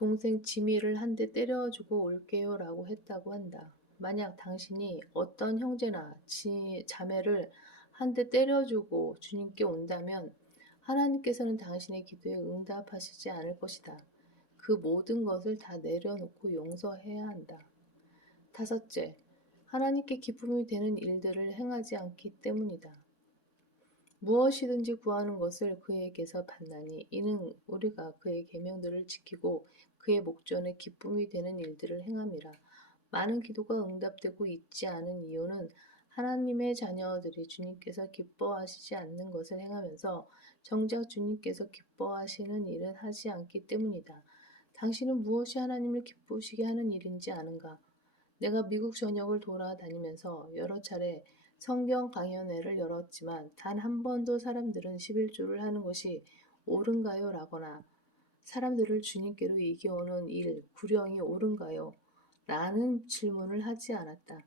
동생 지미를 한 대 때려주고 올게요 라고 했다고 한다. 만약 당신이 어떤 형제나 지, 자매를 한 대 때려주고 주님께 온다면 하나님께서는 당신의 기도에 응답하시지 않을 것이다. 그 모든 것을 다 내려놓고 용서해야 한다. 다섯째, 하나님께 기쁨이 되는 일들을 행하지 않기 때문이다. 무엇이든지 구하는 것을 그에게서 받나니 이는 우리가 그의 계명들을 지키고 그의 목전에 기쁨이 되는 일들을 행함이라. 많은 기도가 응답되고 있지 않은 이유는 하나님의 자녀들이 주님께서 기뻐하시지 않는 것을 행하면서 정작 주님께서 기뻐하시는 일은 하지 않기 때문이다. 당신은 무엇이 하나님을 기쁘시게 하는 일인지 아는가? 내가 미국 전역을 돌아다니면서 여러 차례 성경 강연회를 열었지만 단 한 번도 사람들은 11조를 하는 것이 옳은가요? 라거나 사람들을 주님께로 이겨오는 일, 구령이 옳은가요? 라는 질문을 하지 않았다.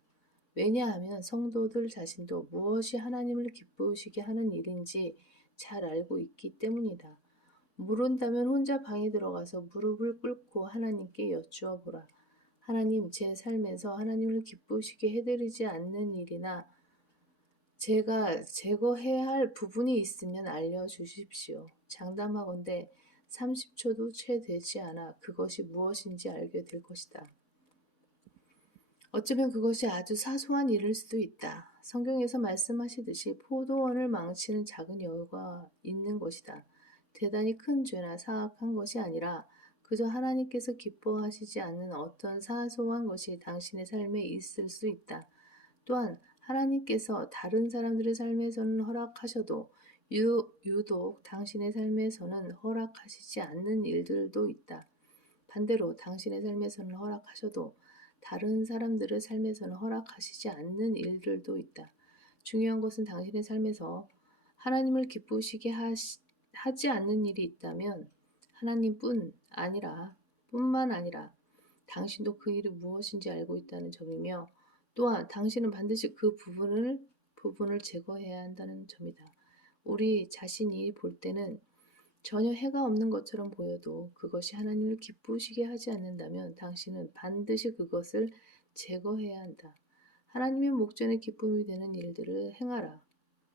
왜냐하면 성도들 자신도 무엇이 하나님을 기쁘시게 하는 일인지 잘 알고 있기 때문이다. 모른다면 혼자 방에 들어가서 무릎을 꿇고 하나님께 여쭈어 보라. 하나님, 제 삶에서 하나님을 기쁘시게 해드리지 않는 일이나 제가 제거해야 할 부분이 있으면 알려주십시오. 장담하건대 30초도 채 되지 않아 그것이 무엇인지 알게 될 것이다. 어쩌면 그것이 아주 사소한 일일 수도 있다. 성경에서 말씀하시듯이 포도원을 망치는 작은 여유가 있는 것이다. 대단히 큰 죄나 사악한 것이 아니라 그저 하나님께서 기뻐하시지 않는 어떤 사소한 것이 당신의 삶에 있을 수 있다. 또한 하나님께서 다른 사람들의 삶에서는 허락하셔도 유, 유독 당신의 삶에서는 허락하시지 않는 일들도 있다. 반대로 당신의 삶에서는 허락하셔도 다른 사람들의 삶에서는 허락하시지 않는 일들도 있다. 중요한 것은 당신의 삶에서 하나님을 기쁘시게 하시, 하지 않는 일이 있다면 하나님뿐 아니라 뿐만 아니라 당신도 그 일이 무엇인지 알고 있다는 점이며 또한 당신은 반드시 그 부분을 부분을 제거해야 한다는 점이다. 우리 자신이 볼 때는 전혀 해가 없는 것처럼 보여도 그것이 하나님을 기쁘시게 하지 않는다면 당신은 반드시 그것을 제거해야 한다. 하나님의 목전에 기쁨이 되는 일들을 행하라.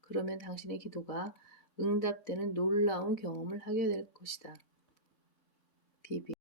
그러면 당신의 기도가 응답되는 놀라운 경험을 하게 될 것이다. 비비